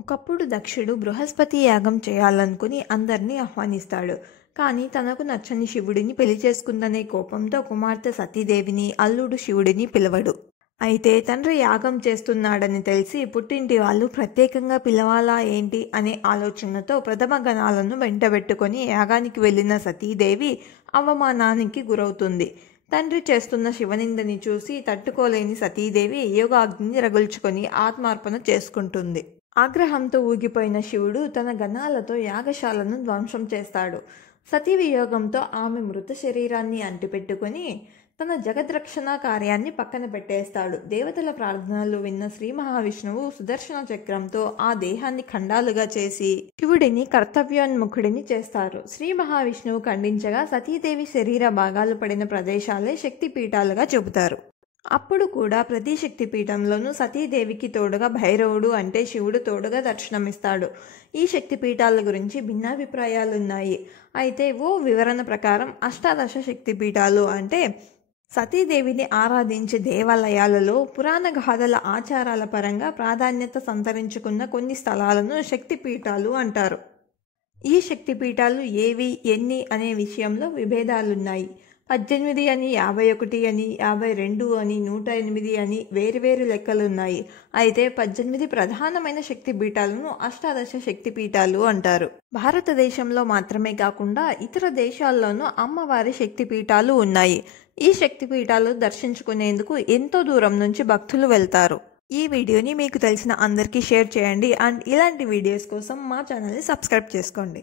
ఒకప్పుడు దక్షుడు బృహస్పతి యాగం చేయాలనుకుని అందరినీ ఆహ్వానిస్తాడు. కానీ తనకు నచ్చని శివుడిని పెళ్లి చేసుకుందనే కోపంతో కుమార్తె సతీదేవిని, అల్లుడు శివుడిని పిలవడు. అయితే తండ్రి యాగం చేస్తున్నాడని తెలిసి పుట్టింటి వాళ్ళు ప్రత్యేకంగా పిలవాలా ఏంటి అనే ఆలోచనతో ప్రథమ గణాలను వెంటబెట్టుకొని యాగానికి వెళ్ళిన సతీదేవి అవమానానికి గురవుతుంది. తండ్రి చేస్తున్న శివనిందని చూసి తట్టుకోలేని సతీదేవి యోగాగ్నిని రగుల్చుకొని ఆత్మార్పణ చేసుకుంటుంది. ఆగ్రహంతో ఊగిపోయిన శివుడు తన గణాలతో యాగశాలను ధ్వంసం చేస్తాడు. సతీ వియోగంతో ఆమె మృత శరీరాన్ని అంటిపెట్టుకుని తన జగద్రక్షణ కార్యాన్ని పక్కన పెట్టేస్తాడు. దేవతల ప్రార్థనలు విన్న శ్రీ మహావిష్ణువు సుదర్శన చక్రంతో ఆ దేహాన్ని ఖండాలుగా చేసి శివుడిని కర్తవ్యోన్ముఖుడిని చేస్తారు. శ్రీ మహావిష్ణువు ఖండించగా సతీదేవి శరీర భాగాలు పడిన ప్రదేశాలే శక్తిపీఠాలుగా చెబుతారు. అప్పుడు కూడా ప్రతి శక్తిపీఠంలోనూ సతీదేవికి తోడుగా భైరవుడు అంటే శివుడు తోడుగా దర్శనమిస్తాడు. ఈ శక్తిపీఠాల గురించి భిన్నాభిప్రాయాలున్నాయి. అయితే ఓ వివరణ ప్రకారం అష్టాదశ శక్తిపీఠాలు అంటే సతీదేవిని ఆరాధించే దేవాలయాలలో పురాణ గాథల ఆచారాల పరంగా ప్రాధాన్యత సంతరించుకున్న కొన్ని స్థలాలను శక్తిపీఠాలు అంటారు. ఈ శక్తిపీఠాలు ఏవి, ఎన్ని అనే విషయంలో విభేదాలున్నాయి. 18 అని, 51 అని, 52 అని, 108 అని వేరువేరు లెక్కలున్నాయి. అయితే 18 ప్రధానమైన శక్తిపీఠాలను అష్టాదశ శక్తిపీఠాలు అంటారు. భారతదేశంలో మాత్రమే కాకుండా ఇతర దేశాల్లోనూ అమ్మవారి శక్తిపీఠాలు ఉన్నాయి. ఈ శక్తిపీఠాలు దర్శించుకునేందుకు ఎంతో దూరం నుంచి భక్తులు వెళ్తారు. ఈ వీడియోని మీకు తెలిసిన అందరికీ షేర్ చేయండి అండ్ ఇలాంటి వీడియోస్ కోసం మా ఛానల్ని సబ్స్క్రైబ్ చేసుకోండి.